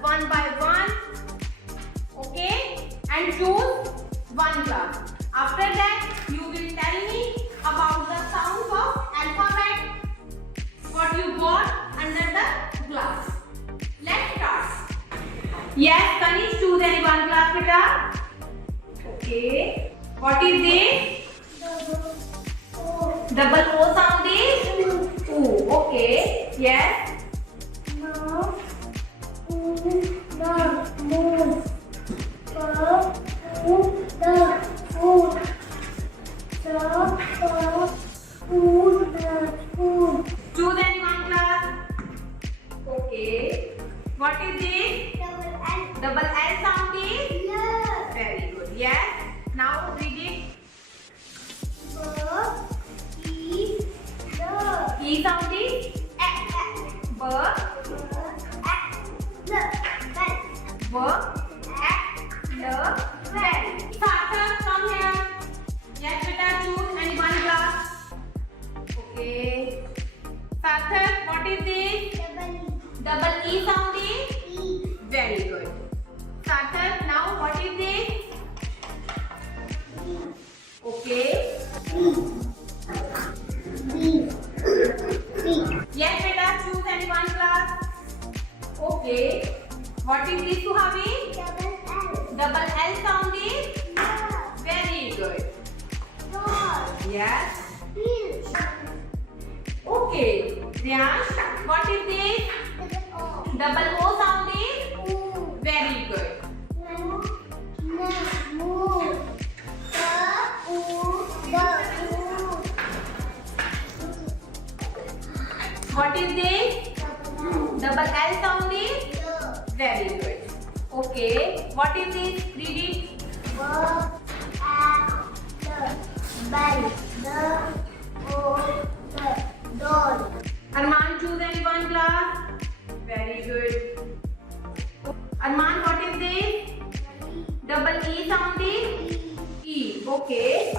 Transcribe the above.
one by one. Okay, and choose one class. After that, you will tell me about the sounds of alphabet. What you got under the class. Let's start. Yes, Kanish, choose any one class, beta. Okay. What is this? Double O sound is? O. Okay. Yes. No. The moon. The food. The food. Choose any one class. Okay. What is this? Double L sound is? Yeah. Very good. Yes. Now read it. E sound is? B. V. L. Sarthak, come here. Yes, beta, choose any one class. Okay. Sarthak, what is this? Double E sound is? Very good. Sarthak, now what is this? Okay. Yes, beta, choose any one class. Okay. What is this, Suhavi? Double L sound is? Very good. Yes. Okay. Riyash, what is this? Double O sound is? Very good. What is this? Double L sound is? Very good. Okay. What is this? Read it. Arman, choose any one class. Very good. Arman, what is this? Double E sound is? E. Okay.